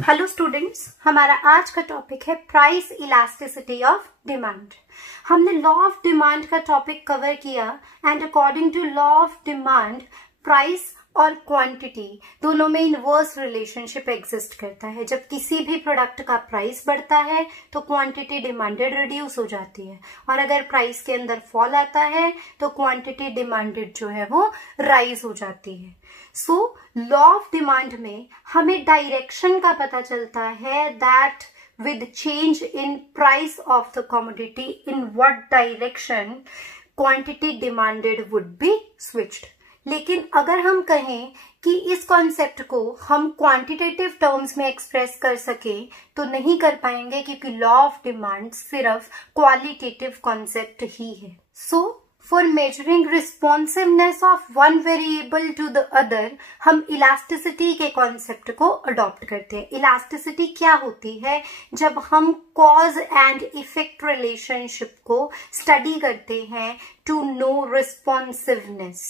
Hello students, हमारा आज का टॉपिक है प्राइस इलास्टिसिटी ऑफ डिमांड। हमने लॉ ऑफ डिमांड का टॉपिक कवर किया and according to law of demand price और क्वांटिटी दोनों में इनवर्स रिलेशनशिप एग्जिस्ट करता है। जब किसी भी प्रोडक्ट का प्राइस बढ़ता है तो क्वांटिटी डिमांडेड रिड्यूस हो जाती है, और अगर प्राइस के अंदर फॉल आता है तो क्वांटिटी डिमांडेड जो है वो राइज हो जाती है। सो लॉ ऑफ डिमांड में हमें डायरेक्शन का पता चलता है that with change in price of the commodity in what direction quantity demanded would be switched। लेकिन अगर हम कहें कि इस कॉन्सेप्ट को हम क्वांटिटेटिव टर्म्स में एक्सप्रेस कर सके तो नहीं कर पाएंगे, क्योंकि लॉ ऑफ डिमांड सिर्फ क्वालिटेटिव कॉन्सेप्ट ही है। So for measuring responsiveness of one variable to the other हम इलास्टिसिटी के कॉन्सेप्ट को अडॉप्ट करते हैं। इलास्टिसिटी क्या होती है? जब हम कॉज एंड इफेक्ट रिलेशनशिप को स्टडी करते हैं टू नो रिस्पॉन्सिवनेस।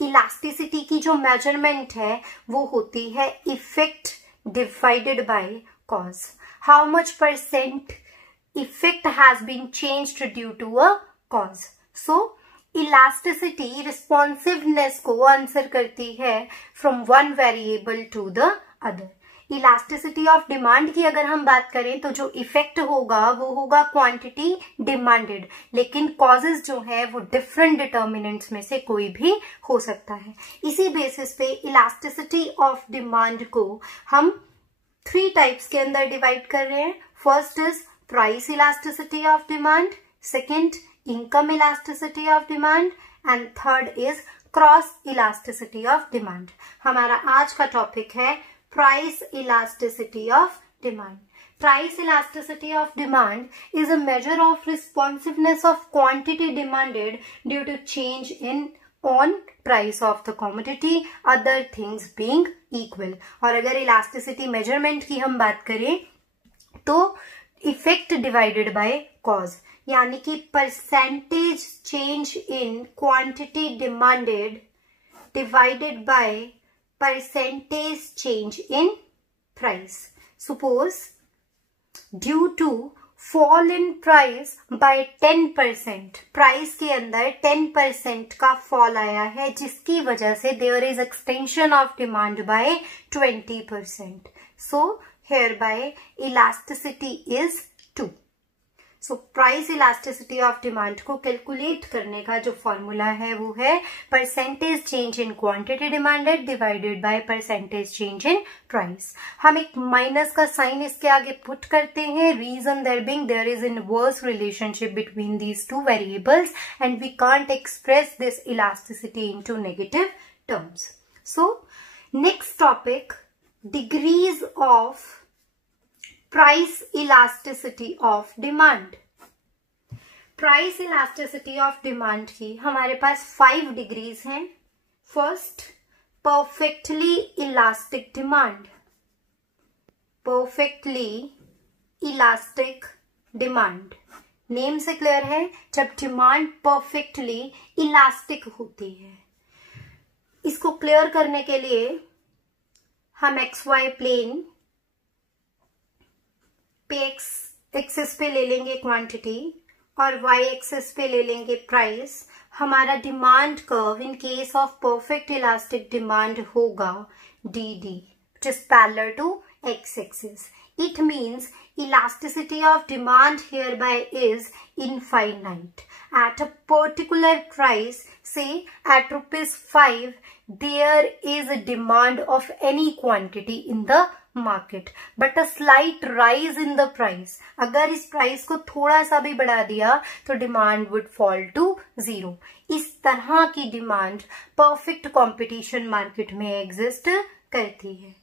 इलास्टिसिटी की जो मेजरमेंट है वो होती है effect divided by cause. How much percent effect has been changed due to a cause। So elasticity responsiveness को आंसर करती है from one variable to the other। Elasticity of demand की अगर हम बात करें तो जो इफेक्ट होगा वो होगा क्वांटिटी डिमांडेड, लेकिन कॉजेज जो है वो डिफरेंट डिटर्मिनेंट्स में से कोई भी हो सकता है। इसी बेसिस पे इलास्टिसिटी ऑफ डिमांड को हम 3 टाइप्स के अंदर डिवाइड कर रहे हैं। First is price elasticity of demand, second income elasticity of demand, and third is cross elasticity of demand। हमारा आज का टॉपिक है price elasticity of demand। Price elasticity of demand is a measure of responsiveness of quantity demanded due to change on price of the commodity, other things being equal। और अगर elasticity measurement की हम बात करें तो effect divided by cause, यानी कि percentage change in quantity demanded divided by percentage change in price. Suppose due to fall in price by 10%, price के अंदर 10% का फॉल आया है, जिसकी वजह से there is extension of demand by 20%। So hereby elasticity is 2। So price elasticity of demand को calculate करने का जो फॉर्मूला है वो है percentage change in quantity demanded divided by percentage change in price. हम एक माइनस का साइन इसके आगे पुट करते हैं, reason there being there is inverse relationship between these 2 variables and we can't express this elasticity into negative terms. So next topic, degrees of price elasticity of demand। Price elasticity of demand की हमारे पास 5 degrees हैं। First, perfectly elastic demand. Perfectly elastic demand name से क्लियर है, जब demand perfectly elastic होती है। इसको क्लियर करने के लिए हम XY प्लेन पे एक्सिस पे ले लेंगे क्वांटिटी और Y एक्सिस पे ले लेंगे प्राइस। हमारा demand curve in case of perfect elastic demand होगा DD, which is parallel to X axis। It means elasticity of demand hereby is infinite। At a particular price, say at ₹5, there is a demand of any quantity in the market, but a slight rise in the price। अगर इस price को थोड़ा सा भी बढ़ा दिया तो demand would fall to 0। इस तरह की डिमांड परफेक्ट कंपटीशन मार्केट में एग्जिस्ट करती है।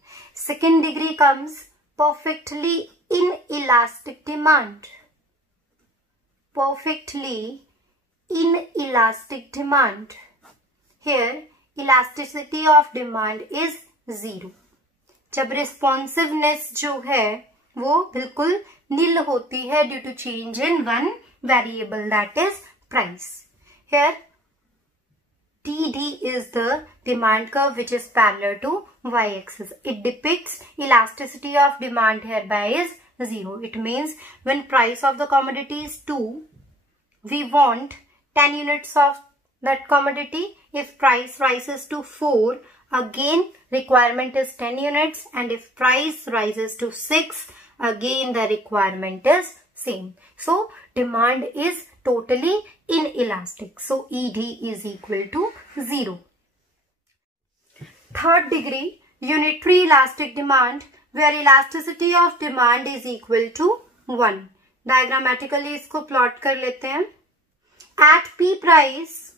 Second degree comes perfectly inelastic demand। Perfectly inelastic demand, here elasticity of demand is 0। जब रिस्पॉन्सिवनेस जो है वो बिल्कुल नील होती है due to change in one variable that is price. Here TD is the demand curve which is parallel to y-axis. It depicts elasticity of demand hereby is 0. It means when price of the commodity is 2, we want 10 units of that commodity. If price rises to 4, again requirement is 10 units, and if price rises to 6, again the requirement is same. So demand is totally inelastic. So ED is equal to 0. Third degree, unitary elastic demand, where elasticity of demand is equal to 1. Diagrammatically इसको plot कर लेते हैं. At P price,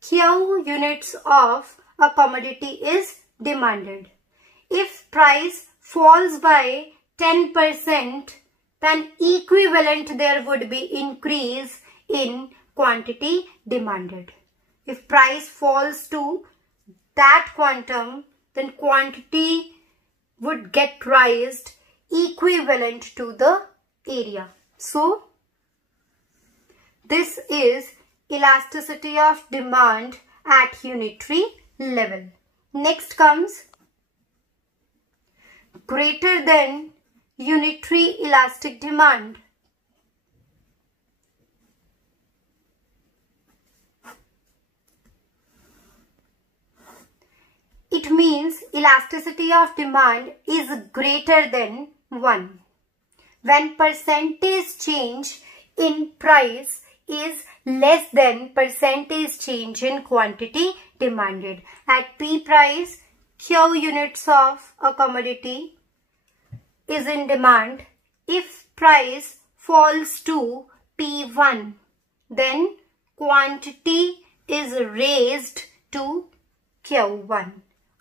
Q units of a commodity is demanded. If price falls by 10%, then equivalent there would be increase in quantity demanded. If price falls to that quantum, then quantity would get raised equivalent to the area. So this is elasticity of demand at unitary level. Next comes greater than unitary elastic demand. It means elasticity of demand is greater than 1. When percentage change in price is less than percentage change in quantity demanded. At P price, Q units of a commodity is in demand. If price falls to P1, then quantity is raised to Q1.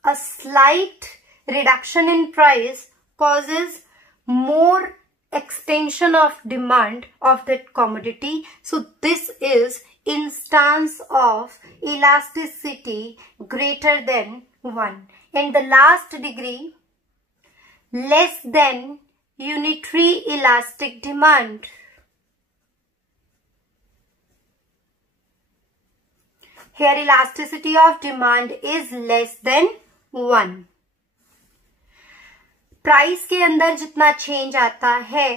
A slight reduction in price causes more extension of demand of that commodity. So this is instance of elasticity greater than 1. And the last degree, less than unitary elastic demand. Here elasticity of demand is less than 1. Price के अंदर जितना change आता है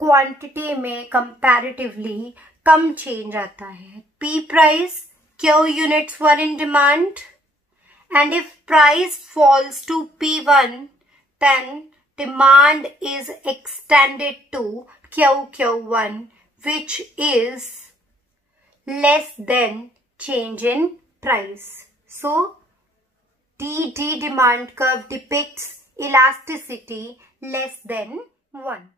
quantity में comparatively कम change आता है. P price, Q units were in demand, and if price falls to P1, then demand is extended to Q1, which is less than change in price. So DD demand curve depicts elasticity less than 1.